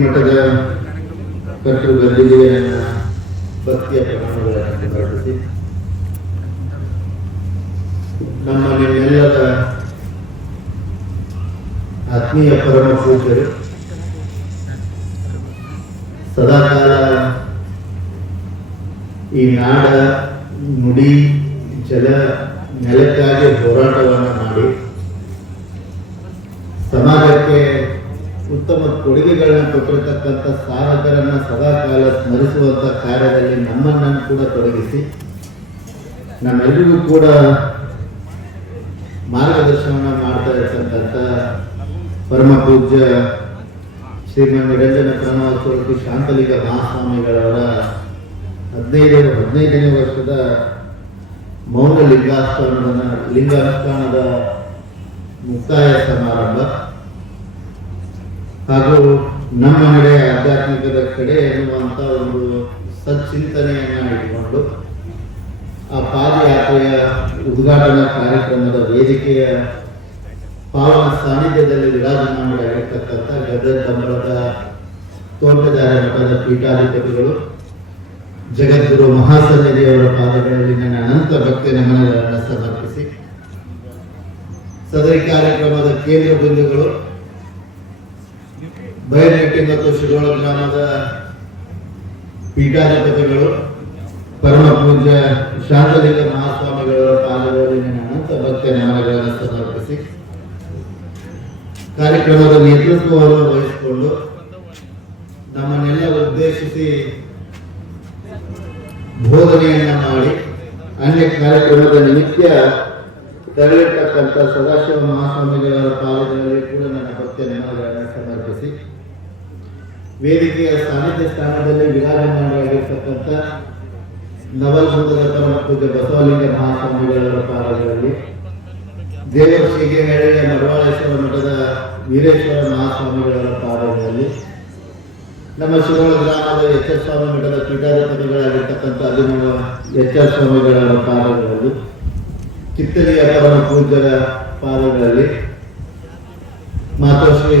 ಶ್ರೀಮಠದ ಕರ್ತೃ ಗದ್ದಿಗೆಯನ್ನ ಭಕ್ತಿಯ ಪ್ರಮಾಣಗಳನ್ನು ಹೊರಡಿಸಿ ನಮ್ಮ ನಿಮ್ಮೆಲ್ಲರ ಆತ್ಮೀಯ ಪರಮ ಪೂಜರು ಸದಾಕಾಲ ಈ ನಾಡ ನುಡಿ ಜಲ ನೆಲಕ್ಕಾಗಿ ಹೋರಾಟವನ್ನು ಮಾಡಿ, ಸಮಾಜಕ್ಕೆ ಉತ್ತಮ ಕೊಡುಗೆಗಳನ್ನ ಕೊಟ್ಟಿರತಕ್ಕಂಥ ಸಾಧಕರನ್ನ ಸದಾಕಾಲ ಸ್ಮರಿಸುವಂಥ ಕಾರ್ಯದಲ್ಲಿ ನಮ್ಮನ್ನು ಕೂಡ ತೊಡಗಿಸಿ ನಮ್ಮೆಲ್ಲರಿಗೂ ಕೂಡ ಮಾರ್ಗದರ್ಶನವನ್ನು ಮಾಡ್ತಾ ಇರ್ತಕ್ಕಂಥ ಪರಮ ಪೂಜ್ಯ ಶ್ರೀಮನ್ ನಿರಂಜನ ಪ್ರಣವೋತ್ಸವಕ್ಕೆ ಶಾಂತಲಿಂಗ ಮಹಾಸ್ವಾಮಿಗಳವರ ಹದಿನೈದು ಹದಿನೈದನೇ ವರ್ಷದ ಮೌನ ಲಿಂಗಾಸ್ಥಾನದ ಲಿಂಗಾಸ್ಥಾನದ ಮುಕ್ತಾಯ ಸಮಾರಂಭ. ಹಾಗೂ ನಮ್ಮ ನಡೆ ಆಧ್ಯಾತ್ಮಿಕದ ಕಡೆ ಎನ್ನುವಂಥ ಒಂದು ಸಚ್ಚಿಂತನೆಯನ್ನು ಇಟ್ಕೊಂಡು ಆ ಪಾದಯಾತ್ರೆಯ ಉದ್ಘಾಟನಾ ಕಾರ್ಯಕ್ರಮದ ವೇದಿಕೆಯ ಪಾವನ ಸಾನ್ನಿಧ್ಯದಲ್ಲಿ ವಿರಾಜಮಾನರಾಗಿರ್ತಕ್ಕಂಥ ಗದಗ ಕಂಬಳದ ತೋಟದಾರ ಮಠದ ಪೀಠಾಧಿಪತಿಗಳು, ಜಗದ್ಗುರು ಮಹಾಸನ್ನಿಧಿಯವರ ಪಾದಗಳಲ್ಲಿ ನನ್ನ ಅನಂತ ಭಕ್ತಿ ನಮನಗಳನ್ನು ಸಮರ್ಪಿಸಿ, ಸದರಿ ಕಾರ್ಯಕ್ರಮದ ಕೇಂದ್ರ ಬಿಂದುಗಳು ಬಯಲುಟ್ಟಿ ಮತ್ತು ಗ್ರಾಮದ ಪೀಠಾಧಿಪತಿಗಳು ಪರಮ ಪೂಜ್ಯ ಶಾಂತಲಿಂಗ ಮಹಾಸ್ವಾಮಿಗಳ ಪಾದಗಳಲ್ಲಿ ಅನಂತ ಭಕ್ತಿ ನಮನಗಳನ್ನು ಸಮರ್ಪಿಸಿ ಕಾರ್ಯಕ್ರಮದ ನೇತೃತ್ವವನ್ನು ವಹಿಸಿಕೊಂಡು ನಮ್ಮನ್ನೆಲ್ಲ ಉದ್ದೇಶಿಸಿ ಬೋಧನೆಯನ್ನ ಮಾಡಿ ಅನ್ಯ ಕಾರ್ಯಕ್ರಮದ ನಿಮಿತ್ತ ತೆರಳಿರ್ತಕ್ಕಂಥ ಸದಾಶಿವ ಮಹಾಸ್ವಾಮಿಗಳ ಪಾದಗಳಲ್ಲಿ ಕೂಡ ನನ್ನ ಭಕ್ತಿಯ ನಮನಗಳನ್ನು ಸಮರ್ಪಿಸಿ ವೇದಿಕೆಯ ಸಾನ್ನಿಧ್ಯ ಸ್ಥಾನದಲ್ಲಿ ವಿರಾಜಮಾನರಾಗಿರ್ತಕ್ಕಂಥ ನವಲ್ಗುಂದದ ಮತ್ತು ಬಸವಲಿಂಗ ಮಹಾಸ್ವಾಮಿಗಳವರ ಪಾದಗಳಲ್ಲಿ ದೇವಶ್ರೀಗೆ ಹೇಳೆಯ ಮರವಾಳೇಶ್ವರ ಮಠದ ವೀರೇಶ್ವರ ಮಹಾಸ್ವಾಮಿಗಳವರ ಪಾದಗಳಲ್ಲಿ ನಮ್ಮ ಶಿರೋಳ ಗ್ರಾಮದ ಎಚ್ ಎಸ್ ಸ್ವಾಮಿ ಮಠದ ಪೀಠಾಧಿಪತಿಗಳಾಗಿರ್ತಕ್ಕಂಥ ಅಭಿನವ ಎಚ್ ಎಸ್ ಸ್ವಾಮಿಗಳವರ ಪಾದಗಳಲ್ಲಿ ಕಿತ್ತಲಿಯ ಪರಮ ಪೂಜ್ಯರ ಪಾದಗಳಲ್ಲಿ ಮಾತೋಶ್ರೀ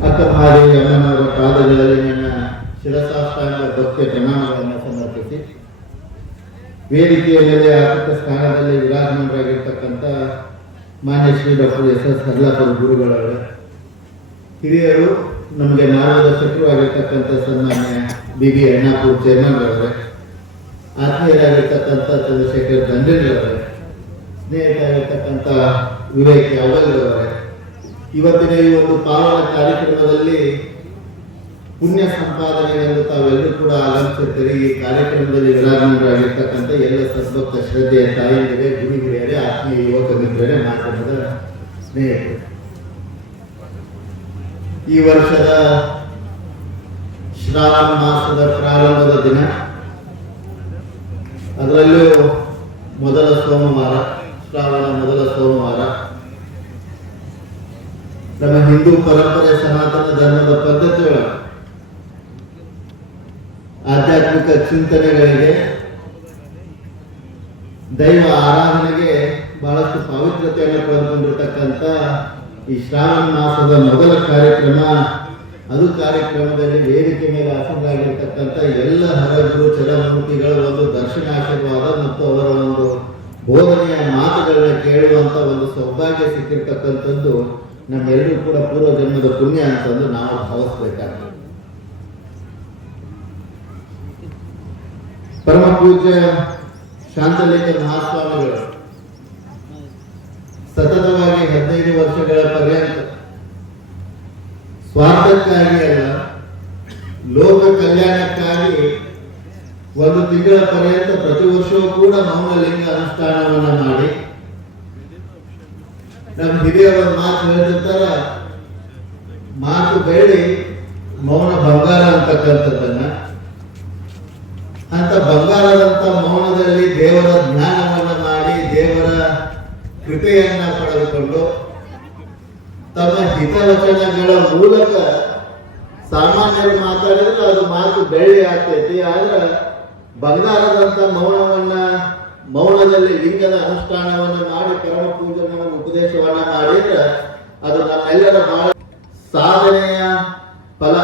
ಅಕ್ಕಮಹಾರಿ ಅಮ್ಮನವರ ಪಾದಗಳಲ್ಲಿ ನನ್ನ ಶಿರಸಾಷ್ಟಾಂಗ ಭಕ್ತಿಯ ಪ್ರಣಾಮಗಳನ್ನು ಸಮರ್ಪಿಸಿ ವೇದಿಕೆಯ ಮೇಲೆ ಆರ್ಥಿಕ ಸ್ಥಾನದಲ್ಲಿ ವಿರಾಜಮಾನರಾಗಿರ್ತಕ್ಕಂಥ ಮಾನ್ಯ Shri doctor S S Harlapura ಗುರುಗಳವರೇ ಹಿರಿಯರು, ನಮಗೆ ಮಾರ್ಗದರ್ಶಕರು ಆಗಿರ್ತಕ್ಕಂಥ ಸನ್ಮಾನ್ಯ ಬಿ ಬಿ ಅಣ್ಣಾಪುರ್ ಚೇರ್ಮನ್ ಅವರೇ ಆತ್ಮೀಯರಾಗಿರ್ತಕ್ಕಂಥ ಚಂದ್ರಶೇಖರ್ ದಂಡೇರವರೇ ಸ್ನೇಹಿತರಾಗಿರ್ತಕ್ಕಂಥ ವಿವೇಕ್ ಯಾವಲ್ರವರೇ ಇವತ್ತಿನ ಈ ಒಂದು ಪಾವನ ಕಾರ್ಯಕ್ರಮದಲ್ಲಿ ಪುಣ್ಯ ಸಂಪಾದನೆಗಳನ್ನು ತಾವೆಲ್ಲರೂ ಕೂಡ ಆಗಮಿಸುತ್ತೀರಿ ಈ ಕಾರ್ಯಕ್ರಮದಲ್ಲಿ ವಿರಾಜಮಾನರಾಗಿರ್ತಕ್ಕಂಥ ಎಲ್ಲ ಸದ್ಭಕ್ತ ಶ್ರದ್ಧೆಯ ತಾಯಿಯರಿಗೆ ಗುರು ಹಿರಿಯರೇ ಆತ್ಮೀಯ ಯುವಕ ಮಿತ್ರರೇ, ಮಾಧ್ಯಮದ ಸ್ನೇಹಿತರು. ಈ ವರ್ಷದ ಶ್ರಾವಣ ಮಾಸದ ಪ್ರಾರಂಭದ ದಿನ. ಅದರಲ್ಲೂ ಮೊದಲ ಸೋಮವಾರ, ಶ್ರಾವಣ ಮೊದಲ ಸೋಮವಾರ. ನಮ್ಮ ಹಿಂದೂ ಪರಂಪರೆ ಸನಾತನ ಧರ್ಮದ ಪದ್ಧತಿಗಳು ಆಧ್ಯಾತ್ಮಿಕ ಚಿಂತನೆಗಳಿಗೆ ದೈವ ಆರಾಧನೆಗೆ ಬಹಳಷ್ಟು ಪವಿತ್ರತೆಯನ್ನು ಪಡೆದುಕೊಂಡಿರತಕ್ಕಂಥ ಈ ಶ್ರಾವಣ ಮಾಸದ ಮೊದಲ ಕಾರ್ಯಕ್ರಮ, ಅದು ಕಾರ್ಯಕ್ರಮದಲ್ಲಿ ವೇದಿಕೆ ಮೇಲೆ ಆಸರಾಗಿರ್ತಕ್ಕಂಥ ಎಲ್ಲ ಹರಗುರು ಚರಮೂರ್ತಿಗಳ ಒಂದು ದರ್ಶನಾಶೀರ್ವಾದ ಮತ್ತು ಅವರ ಒಂದು ಬೋಧನೆಯ ಮಾತುಗಳನ್ನ ಕೇಳುವಂತ ಒಂದು ಸೌಭಾಗ್ಯ ಸಿಕ್ಕಿರ್ತಕ್ಕಂಥದ್ದು ನಮ್ಮೆಲ್ಲರೂ ಕೂಡ ಪೂರ್ವ ಜನ್ಮದ ಪುಣ್ಯ ಅಂತಂದು ನಾವು ಭಾವಿಸ್ಬೇಕಾಗ್ತದೆ. ಪರಮ ಪೂಜ್ಯ ಶಾಂತಲಿಂಗ ಮಹಾಸ್ವಾಮಿಗಳು, ಸತತವಾಗಿ ಹದಿನೈದು ವರ್ಷಗಳ ಪರ್ಯಂತ ಸ್ವಾರ್ಥಕ್ಕಾಗಿ ಅಲ್ಲ, ಲೋಕ ಕಲ್ಯಾಣಕ್ಕಾಗಿ ಒಂದು ತಿಂಗಳ ಪರ್ಯಂತ ಪ್ರತಿ ವರ್ಷವೂ ಕೂಡ ಮೌನಲಿಂಗ ಅನುಷ್ಠಾನವನ್ನು ಮಾಡಿ. ನಮ್ಮ ಹಿರಿಯರ ಮಾತು ಹೇಳಿರ್ತಾರ ಮಾತು ಬೇಡಿ, ಮೌನ ಬಂಗಾರ ಅಂತಕ್ಕಂಥದ್ದನ್ನ. ಅಂತ ಬಂಗಾರದಂತ ಮೌನದಲ್ಲಿ ದೇವರ ಜ್ಞಾನವನ್ನು ಮಾಡಿ ದೇವರ ಕೃಪೆಯನ್ನ ಪಡೆದುಕೊಂಡು ತಮ್ಮ ಹಿತವಚನಗಳ ಮೂಲಕ ಸಾಮಾನ್ಯರು ಮಾತಾಡಿದ್ರೆ, ಅದು ಮಾತು ಬೆಳ್ಳಿ ಆಗ್ತೈತಿ. ಆದ್ರೆ ಬಂಗಾರದಂತ ಮೌನವನ್ನ, ಮೌನದಲ್ಲಿ ಲಿಂಗದ ಅನುಷ್ಠಾನವನ್ನು ಮಾಡಿ ಕರ್ಮ ಪೂಜನ ಉಪದೇಶವನ್ನ ಮಾಡಿದ್ರೆ ಅದು ನಮ್ಮೆಲ್ಲರ ಬಹಳ ಸಾಧನೆಯ ಫಲ.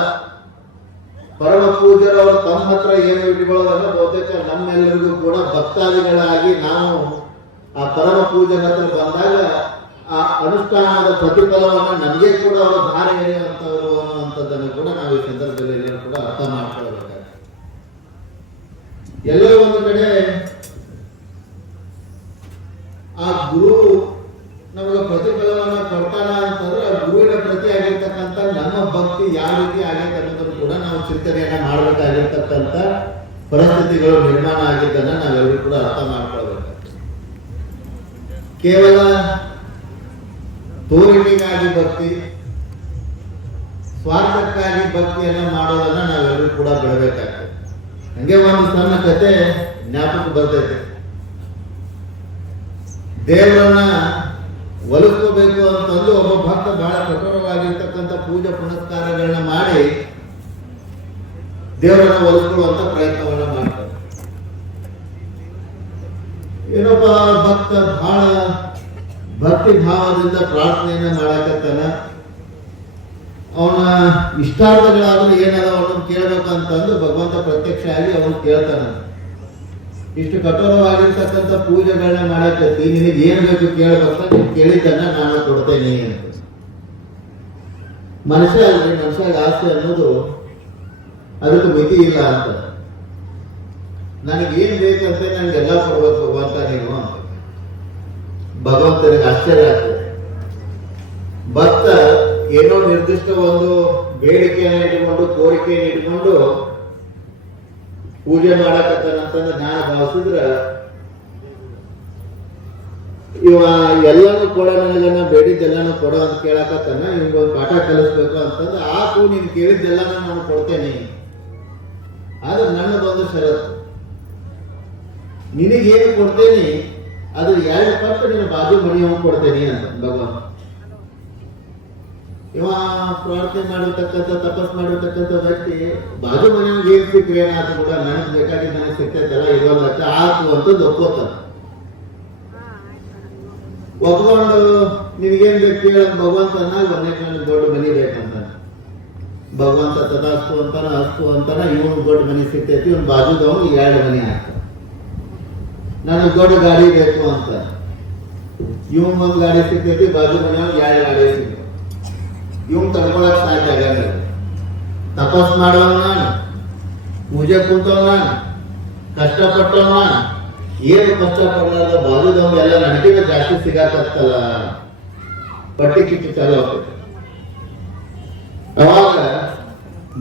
ನಮ್ಮ ಹತ್ರ ಏನು ಇಟ್ಕೊಳ್ಳೋದಲ್ಲ, ಬಹುತೇಕ ನಮ್ಮೆಲ್ಲರಿಗೂ ಕೂಡ ಭಕ್ತಾದಿಗಳಾಗಿ ನಾವು ಆ ಪರಮ ಪೂಜೆ ಹತ್ರ ಬಂದಾಗ ಆ ಅನುಷ್ಠಾನದ ಪ್ರತಿಫಲವನ್ನು ನಮಗೆ ಕೂಡ ಅವರು ಧಾರೆ ಎರೆಯುವಂಥವ್ರು ಅನ್ನುವಂಥದ್ದನ್ನು ಕೂಡ ನಾವು ಈ ಸಂದರ್ಭದಲ್ಲಿ ಕೂಡ ಅರ್ಥ ಮಾಡ್ಕೊಳ್ಬೇಕಾಗ್ತದೆ. ಎಲ್ಲೋ ಒಂದು ಕಡೆ ಕೇವಲ ತೋರಿಣಿಗಾಗಿ ಭಕ್ತಿ, ಸ್ವಾರ್ಥಕ್ಕಾಗಿ ಭಕ್ತಿಯನ್ನ ಮಾಡೋದನ್ನ ನಾವೆಲ್ಲರೂ ಕೂಡ ಬಿಡಬೇಕಾಗ್ತದೆ. ಹಂಗೆ ಒಂದು ಸಣ್ಣ ಕತೆ ಜ್ಞಾಪಕ ಬರ್ತೈತೆ. ದೇವರನ್ನ ಒಲಿಸ್ಕೋಬೇಕು ಅಂತಂದು ಒಬ್ಬ ಭಕ್ತ ಬಹಳ ಕಠೋರವಾಗಿರ್ತಕ್ಕಂಥ ಪೂಜೆ ಪುನಸ್ಕಾರಗಳನ್ನ ಮಾಡಿ ದೇವರನ್ನ ಒಲಿಸ್ಕೊಳ್ಳುವಂತ ಪ್ರಯತ್ನವನ್ನ ಮಾಡ್ತಾರೆ. ಏನೊಬ್ಬ ಭಕ್ತ ಬಹಳ ಭಕ್ತಿ ಭಾವದಿಂದ ಪ್ರಾರ್ಥನೆಯನ್ನ ಮಾಡಾಕತ್ತಾನ. ಅವನ ಇಷ್ಟಾರ್ಥಗಳಾದ್ರೂ ಏನದ ಕೇಳಬೇಕು ಅಂತಂದು ಭಗವಂತ ಪ್ರತ್ಯಕ್ಷ ಆಗಿ ಅವನು ಕೇಳ್ತಾನ. ಇಷ್ಟು ಕಠೋರವಾಗಿರ್ತಕ್ಕಂಥ ಪೂಜೆಗಳನ್ನ ಮಾಡಕತ್ತಿ, ನಿನಗೆ ಏನ್ ಬೇಕು ಕೇಳಬೇಕು ನೀನು ಕೇಳಿದ್ದನ್ನ ನಾನು ಕೊಡ್ತೇನೆ ಮನುಷ್ಯ ಅಲ್ರಿ ಮನುಷ್ಯ ಆಸೆ ಅನ್ನೋದು ಅದಕ್ಕೆ ಮಿತಿ ಇಲ್ಲ ಅಂತ. ನನಗೇನು ಬೇಕಂತ ನನಗೆಲ್ಲ ಕೊಡ್ಬೇಕು ಭಗವಂತ ಅಂತ. ಭಗವಂತನಿಗೆ ಆಶ್ಚರ್ಯ ಆಗ್ತದೆ. ಭಕ್ತ ಏನೋ ನಿರ್ದಿಷ್ಟ ಒಂದು ಬೇಡಿಕೆಯನ್ನು ಇಟ್ಕೊಂಡು ಕೋರಿಕೆಯನ್ನು ಇಟ್ಕೊಂಡು ಪೂಜೆ ಮಾಡಕತ್ತಾನಂತಂದ್ರೆ ಜ್ಞಾನ ಭಾವಿಸಿದ್ರ ಇವ ಎಲ್ಲಾನು ಕೊಡ ನನಗನ್ನ ಬೇಡಿದ್ದೆಲ್ಲಾನು ಕೊಡೋ ಅಂತ ಕೇಳಕತ್ತಾನ ನಿಮ್ಗೆ ಒಂದು ಪಾಠ ಕಲಿಸ್ಬೇಕು ಅಂತಂದ್ರೆ ಆಕು ನೀನು ಕೇಳಿದ್ದೆಲ್ಲಾನು ನಾನು ಕೊಡ್ತೇನೆ. ಆದ್ರೆ ನನ್ನದೊಂದು ಷರತ್ತು. ನಿನಗೇನು ಕೊಡ್ತೇನೆ? ಅದ್ರ ಎರಡು ಪಟ್ಟು ನಿನ್ನ ಬಾಜು ಮನೆಯವ್ನು ಕೊಡ್ತೇನೆ ಅಂತ ಭಗವಂತ ಇವ ಪ್ರಾರ್ಥನೆ ಮಾಡಿರ್ತಕ್ಕಂಥ, ತಪಸ್ ಮಾಡಿರ್ತಕ್ಕಂಥ ವ್ಯಕ್ತಿ ಬಾಜು ಮನೆಯವ್ನಿಗೆ ಏನ್ ಸಿಕ್ಕ್ರೆ ಏನಾದ್ರು ಕೂಡ ನನಗೆ ಬೇಕಾಗಿದ್ದು ನನಗೆ ಸಿಗ್ತೈತಲ್ಲ ಇರೋಲ್ಲ ಆತು ಅಂತ ಒಪ್ಕೋತಾನ ಒಪ್ಕೊಂಡು ನಿನಗೇನ್ ಬೇಕು ಕೇಳ ಭಗವಂತ ಅನ್ನಾಗ ಒಂದೇ ದೊಡ್ಡ ಮನೆ ಬೇಕಂತ ಭಗವಂತ ತದಾಸ್ತು ಅಂತಾನ, ಅಸ್ತು ಅಂತಾನ ಇವನು ದೊಡ್ಡ ಮನೆ ಸಿಗ್ತೈತಿ, ಇವ್ನು ಬಾಜುದವನು ಎರಡು ಮನೆ ಹಾಕ್ತಾನ ನನಗೆ ದೊಡ್ಡ ಗಾಡಿ ಬೇಕು ಅಂತ. ಇವನ್ ಒಂದು ಗಾಡಿ ಸಿಗ್ತೈತಿ, ಬಾಜು ಮನೆಯವ್ನು ಎರಡು ಗಾಡಿ ಸಿಗ್ತೈತಿ ಇವನ್ ತಡ್ಕೊಳಕ್ ಸಾಧ್ಯ ಆಗಲ್ಲ ತಪಸ್ ಮಾಡೋ ನಾನು, ಪೂಜೆ ಕುಂತವ್ ನಾನು ಕಷ್ಟಪಟ್ಟವ ಏನು ಕಷ್ಟ ಪಡಲಾರ್ದ ಬಾಜುದವ್ ಎಲ್ಲ ನನಗೆ ಜಾಸ್ತಿ ಸಿಗಾಕತ್ತಲ್ಲ. ಪಟ್ಟಿ ಕಿಟ್ಟಿ ಚಾಲು ಅವಾಗ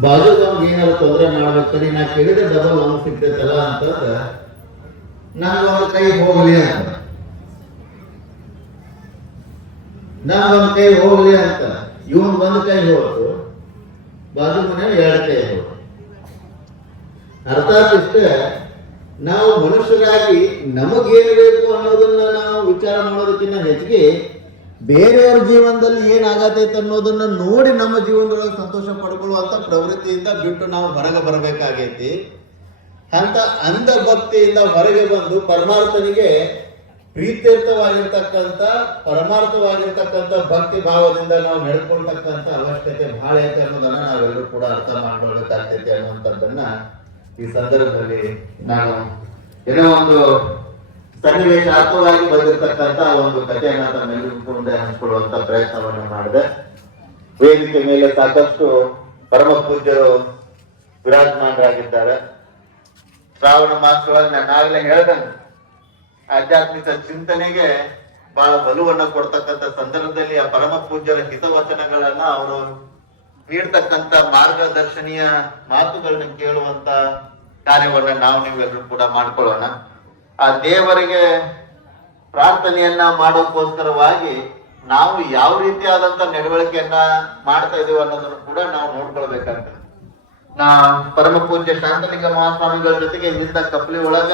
ಬಾಜುದವ್ನಿಗೆ ಏನಾದ್ರು ತೊಂದರೆ ಮಾಡ್ಬೇಕಾದ್ರೆ ನಾ ಕೇಳಿದ್ರೆ ಡಬಲ್ ಒಂದು ಸಿಗ್ತೈತಲ್ಲ ಅಂತಂದ ನಾನು ಒಂದು ಕೈ ಹೋಗಲಿ ಅಂತ. ನಾನು ಒಂದು ಕೈ ಹೋಗಲಿ ಅಂತ. ಇವನ್ ಒಂದು ಕೈ ಹೋಗ್ತು ಬಾಜು ಮನೆ ಎರಡು ಕೈ ಹೋಗ್ತು ಅರ್ಥಾತ್ ಇಷ್ಟೇ, ನಾವು ಮನುಷ್ಯರಾಗಿ ನಮಗೇನು ಬೇಕು ಅನ್ನೋದನ್ನ ನಾವು ವಿಚಾರ ಮಾಡೋದಕ್ಕಿಂತ ಹೆಚ್ಚಿಗೆ ಬೇರೆಯವ್ರ ಜೀವನದಲ್ಲಿ ಏನಾಗತೈತೆ ಅನ್ನೋದನ್ನ ನೋಡಿ ನಮ್ಮ ಜೀವನದೊಳಗೆ ಸಂತೋಷ ಪಡ್ಕೊಳ್ಳುವಂತ ಪ್ರವೃತ್ತಿಯಿಂದ ಬಿಟ್ಟು ನಾವು ಹೊರಗೆ ಬರಬೇಕಾಗೈತಿ. ಅಂತ ಅಂಧ ಭಕ್ತಿಯಿಂದ ಹೊರಗೆ ಬಂದು ಪರಮಾರ್ಥನಿಗೆ ಪ್ರೀತ್ಯರ್ಥವಾಗಿರ್ತಕ್ಕಂಥ, ಪರಮಾರ್ಥವಾಗಿರ್ತಕ್ಕಂಥ ಭಕ್ತಿ ಭಾವದಿಂದ ನಾವು ನಡ್ಕೊಳ್ತಕ್ಕಂಥ ಅವಶ್ಯಕತೆ ಬಹಳ ಐತೆ ಅನ್ನೋದನ್ನ ನಾವೆಲ್ಲರೂ ಕೂಡ ಅರ್ಥ ಮಾಡ್ಕೊಳ್ಬೇಕಾಗ್ತೈತೆ ಅನ್ನುವಂಥದ್ದನ್ನ ಈ ಸಂದರ್ಭದಲ್ಲಿ ನಾನು ಏನೋ ಒಂದು ಸನ್ನಿವೇಶಾತ್ಮಕವಾಗಿ ಬಂದಿರತಕ್ಕಂತ ಒಂದು ಕಥೆಯನ್ನ ತಮ್ಮೆಲ್ಲರಿಗೂ ಮುಂದೆ ಹಂಚಿಕೊಳ್ಳುವಂತ ಪ್ರಯತ್ನವನ್ನು ಮಾಡಿದೆ. ವೇದಿಕೆ ಮೇಲೆ ಸಾಕಷ್ಟು ಪರಮ ಪೂಜ್ಯರು ವಿರಾಜಮಾನರಾಗಿದ್ದಾರೆ. ಶ್ರಾವಣ ಮಾಸದೊಳಗೆ ನಾನು ಆಗ್ಲೇ ಹೇಳ್ದಂಗೆ ಆಧ್ಯಾತ್ಮಿಕ ಚಿಂತನೆಗೆ ಬಹಳ ಬಲುವನ್ನ ಕೊಡ್ತಕ್ಕಂಥ ಸಂದರ್ಭದಲ್ಲಿ ಆ ಪರಮ ಪೂಜ್ಯರ ಹಿತವಚನಗಳನ್ನ ಅವರು ನೀಡ್ತಕ್ಕಂತ ಮಾರ್ಗದರ್ಶನೀಯ ಮಾತುಗಳನ್ನ ಕೇಳುವಂತ ಕಾರ್ಯವನ್ನ ನಾವು ನೀವೆಲ್ಲರೂ ಕೂಡ ಮಾಡ್ಕೊಳ್ಳೋಣ. ಆ ದೇವರಿಗೆ ಪ್ರಾರ್ಥನೆಯನ್ನ ಮಾಡೋಕ್ಕೋಸ್ಕರವಾಗಿ ನಾವು ಯಾವ ರೀತಿಯಾದಂತ ನಡವಳಿಕೆಯನ್ನ ಮಾಡ್ತಾ ಇದೀವಿ ಅನ್ನೋದನ್ನು ಕೂಡ ನಾವು ನೋಡ್ಕೊಳ್ಬೇಕಾಗ್ತದೆ. ನಾ ಪರಮ ಪೂಜ್ಯ ಶಾಂತಲಿಂಗ ಮಹಾಸ್ವಾಮಿಗಳ ಜೊತೆಗೆ ಇಲ್ಲಿಂದ ಕಪ್ಲಿ ಒಳಗ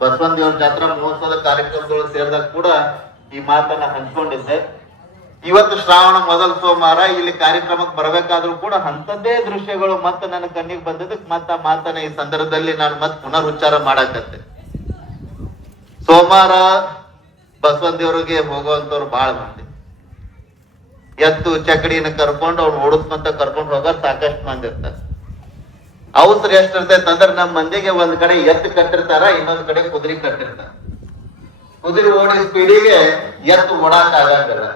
ಬಸವನ್ ದೇವ್ರ ಜಾತ್ರಾ ಮಹೋತ್ಸವದ ಕಾರ್ಯಕ್ರಮದೊಳಗೆ ಸೇರಿದಾಗ ಕೂಡ ಈ ಮಾತನ್ನ ಹಂಚ್ಕೊಂಡಿದ್ದೆ. ಇವತ್ತು ಶ್ರಾವಣ ಮೊದಲ ಸೋಮವಾರ, ಇಲ್ಲಿ ಕಾರ್ಯಕ್ರಮಕ್ಕೆ ಬರಬೇಕಾದ್ರೂ ಕೂಡ ಅಂತದ್ದೇ ದೃಶ್ಯಗಳು ಮತ್ತೆ ನನ್ನ ಕಣ್ಣಿಗೆ ಬಂದಿದ್ದಕ್ಕೆ ಮತ್ತ ಮಾತನ್ನ ಈ ಸಂದರ್ಭದಲ್ಲಿ ನಾನು ಮತ್ತೆ ಪುನರುಚ್ಚಾರ ಮಾಡಕತ್ತೆ. ಸೋಮವಾರ ಬಸವನ್ ದೇವ್ರಿಗೆ ಹೋಗುವಂತವ್ರು ಬಹಳ ಮಂದಿ. ಎತ್ತು, ಚಕಡಿನ ಕರ್ಕೊಂಡು ಅವ್ನು ಓಡಿಸ್ಕೊಂತ ಕರ್ಕೊಂಡು ಹೋಗೋರು ಸಾಕಷ್ಟು ಮಂದಿ ಇರ್ತಾರೆ. ಅವಸರ ಎಷ್ಟಿರ್ತೈತೆ ಅಂದ್ರೆ ನಮ್ಮ ಮಂದಿಗೆ ಒಂದ್ ಕಡೆ ಎತ್ತು ಕಟ್ಟಿರ್ತಾರ, ಇನ್ನೊಂದ್ ಕಡೆ ಕುದುರೆ ಕಟ್ಟಿರ್ತಾರ. ಕುದುರೆ ಓಡಿ ಸ್ಪೀಡಿಗೆ ಎತ್ತು ಓಡಾಕ್ ಆಗಂಗಿಲ್ಲ.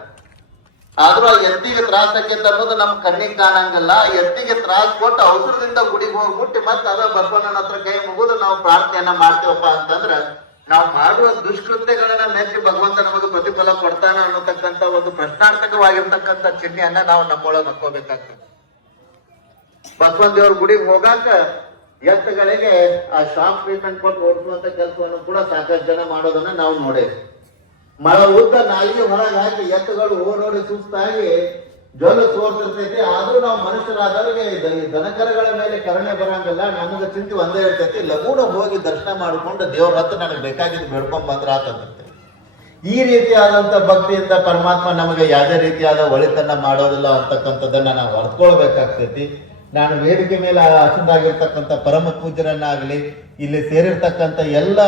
ಆದ್ರೂ ಆ ಎತ್ತಿಗೆ ತ್ರಾಸ ಆಕೈತೆ ಅನ್ನೋದು ನಮ್ ಕಣ್ಣಿಗೆ ಕಾಣಂಗಿಲ್ಲ. ಎತ್ತಿಗೆ ತ್ರಾಸ ಕೊಟ್ಟು ಅವಸರದಿಂದ ಗುಡಿಗೆ ಹೋಗಿ ಮುಟ್ಟಿ ಮತ್ತೆ ಅದ ಬಸವಣ್ಣನ ಹತ್ರ ಕೈ ಮುಗಿದು ನಾವು ಪ್ರಾರ್ಥನೆಯನ್ನ ಮಾಡ್ತೇವಪ್ಪ ಅಂತಂದ್ರ ನಾವು ಮಾಡುವ ದುಷ್ಕೃತ್ಯಗಳನ್ನ ಮೆಚ್ಚಿ ಭಗವಂತ ನಮಗೆ ಪ್ರತಿಫಲ ಕೊಡ್ತಾನ ಅನ್ನತಕ್ಕಂತ ಒಂದು ಪ್ರಶ್ನಾರ್ಥಕವಾಗಿರ್ತಕ್ಕಂಥ ಚಿಹ್ನೆಯನ್ನ ನಾವು ನಮ್ಮೊಳಗೆ ಹಾಕೋಬೇಕಾಗ್ತದೆ ಬಸವನ್ ದೇವ್ರ ಗುಡಿಗೆ ಹೋಗಾಕ ಎತ್ತುಗಳಿಗೆ ಆ ಶಾಪ್ ಟ್ರೀಟ್ಮೆಂಟ್ ಕೊಟ್ಟು ಓಡಿಸುವಂತ ಕೆಲಸವನ್ನು ಕೂಡ ಸಾಕಷ್ಟು ಜನ ಮಾಡೋದನ್ನ ನಾವು ನೋಡೇವಿ ಮಳೆ ಉದ್ದ ನಾಲಿಗೆ ಹೊರಗೆ ಹಾಕಿ ಎತ್ತುಗಳು ಓಡೋಡಿ ಸುಸ್ತಾಗಿ ಜೊಲ್ಲು ಸೋರ್ತಿರ್ತೈತಿ, ಆದ್ರೂ ನಾವು ಮನುಷ್ಯರಾದವ್ರಿಗೆ ದನಕರಗಳ ಮೇಲೆ ಕರುಣೆ ಬರಂಗಲ್ಲ. ನಮಗೆ ಚಿಂತೆ ಒಂದೇ ಇರ್ತೈತಿ, ಲಗೂನ ಹೋಗಿ ದರ್ಶನ ಮಾಡಿಕೊಂಡು ದೇವ್ರ ಹತ್ರ ನನಗೆ ಬೇಕಾಗಿದ್ದು ಬೇಡ್ಕೊಂಡ್ ಬಂದ್ರ ಆತಂತೆ ಈ ರೀತಿಯಾದಂತ ಭಕ್ತಿಯಿಂದ ಪರಮಾತ್ಮ ನಮಗೆ ಯಾವುದೇ ರೀತಿಯಾದ ಒಳಿತನ್ನ ಮಾಡೋದಿಲ್ಲ ಅಂತಕ್ಕಂಥದ್ದನ್ನ ನಾವು ಅರ್ಥಕೊಳ್ಬೇಕಾಗ್ತೈತಿ ನಾನು ವೇದಿಕೆ ಮೇಲೆ ಆಸೀನರಾಗಿರ್ತಕ್ಕಂಥ ಪರಮ ಪೂಜ್ಯರನ್ನಾಗಲಿ ಇಲ್ಲಿ ಸೇರಿರ್ತಕ್ಕಂಥ ಎಲ್ಲ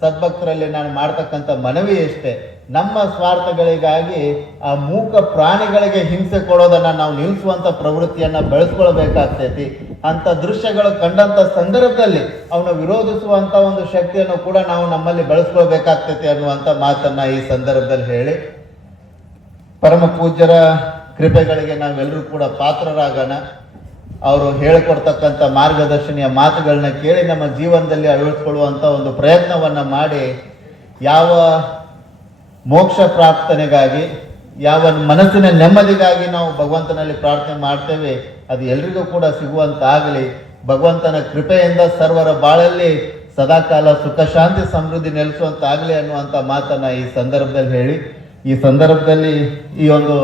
ಸದ್ಭಕ್ತರಲ್ಲಿ ನಾನು ಮಾಡ್ತಕ್ಕಂಥ ಮನವಿ ಅಷ್ಟೇ ನಮ್ಮ ಸ್ವಾರ್ಥಗಳಿಗಾಗಿ ಆ ಮೂಕ ಪ್ರಾಣಿಗಳಿಗೆ ಹಿಂಸೆ ಕೊಡೋದನ್ನ ನಾವು ನಿಲ್ಲಿಸುವಂಥ ಪ್ರವೃತ್ತಿಯನ್ನ ಬೆಳೆಸ್ಕೊಳ್ಬೇಕಾಗ್ತೈತಿ. ಅಂತ ದೃಶ್ಯಗಳು ಕಂಡಂತ ಸಂದರ್ಭದಲ್ಲಿ ಅವನ ವಿರೋಧಿಸುವಂತ ಒಂದು ಶಕ್ತಿಯನ್ನು ಕೂಡ ನಾವು ನಮ್ಮಲ್ಲಿ ಬೆಳೆಸ್ಕೊಳ್ಬೇಕಾಗ್ತೈತಿ ಅನ್ನುವಂತ ಮಾತನ್ನ ಈ ಸಂದರ್ಭದಲ್ಲಿ ಹೇಳಿ. ಪರಮ ಪೂಜ್ಯರ ಕೃಪೆಗಳಿಗೆ ನಾವೆಲ್ಲರೂ ಕೂಡ ಪಾತ್ರರಾಗೋಣ. ಅವರು ಹೇಳಿಕೊಡ್ತಕ್ಕಂಥ ಮಾರ್ಗದರ್ಶನಿಯ ಮಾತುಗಳನ್ನ ಕೇಳಿ ನಮ್ಮ ಜೀವನದಲ್ಲಿ ಅಳವಡಿಸ್ಕೊಳ್ಳುವಂಥ ಒಂದು ಪ್ರಯತ್ನವನ್ನ ಮಾಡಿ ಯಾವ ಮೋಕ್ಷ ಪ್ರಾರ್ಥನೆಗಾಗಿ, ಯಾವ ಮನಸ್ಸಿನ ನೆಮ್ಮದಿಗಾಗಿ ನಾವು ಭಗವಂತನಲ್ಲಿ ಪ್ರಾರ್ಥನೆ ಮಾಡ್ತೇವೆ, ಅದು ಎಲ್ರಿಗೂ ಕೂಡ ಸಿಗುವಂತಾಗಲಿ. ಭಗವಂತನ ಕೃಪೆಯಿಂದ ಸರ್ವರ ಬಾಳಲ್ಲಿ ಸದಾಕಾಲ ಸುಖ, ಶಾಂತಿ, ಸಮೃದ್ಧಿ ನೆಲೆಸುವಂತಾಗಲಿ ಅನ್ನುವಂಥ ಮಾತನ್ನ ಈ ಸಂದರ್ಭದಲ್ಲಿ ಹೇಳಿ. ಈ ಸಂದರ್ಭದಲ್ಲಿ ಈ ಒಂದು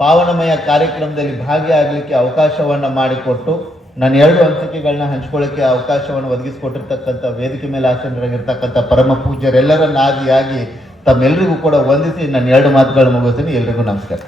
ಪಾವನಮಯ ಕಾರ್ಯಕ್ರಮದಲ್ಲಿ ಭಾಗಿಯಾಗಲಿಕ್ಕೆ ಅವಕಾಶವನ್ನ ಮಾಡಿಕೊಟ್ಟು ನಾನು ಎರಡು ಅನಿಸಿಕೆಗಳನ್ನ ಹಂಚ್ಕೊಳ್ಳಿಕ್ಕೆ ಅವಕಾಶವನ್ನು ಒದಗಿಸಿಕೊಟ್ಟಿರ್ತಕ್ಕಂಥ ವೇದಿಕೆ ಮೇಲೆ ಆಸನರಾಗಿರ್ತಕ್ಕಂಥ ಪರಮ ಪೂಜ್ಯರೆಲ್ಲರನ್ನಾದಿಯಾಗಿ ತಮ್ಮೆಲ್ಲರಿಗೂ ಕೂಡ ವಂದಿಸಿ ನಾನು ಎರಡು ಮಾತುಗಳು ಮುಗಿಸ್ತೀನಿ. ಎಲ್ರಿಗೂ ನಮಸ್ಕಾರ.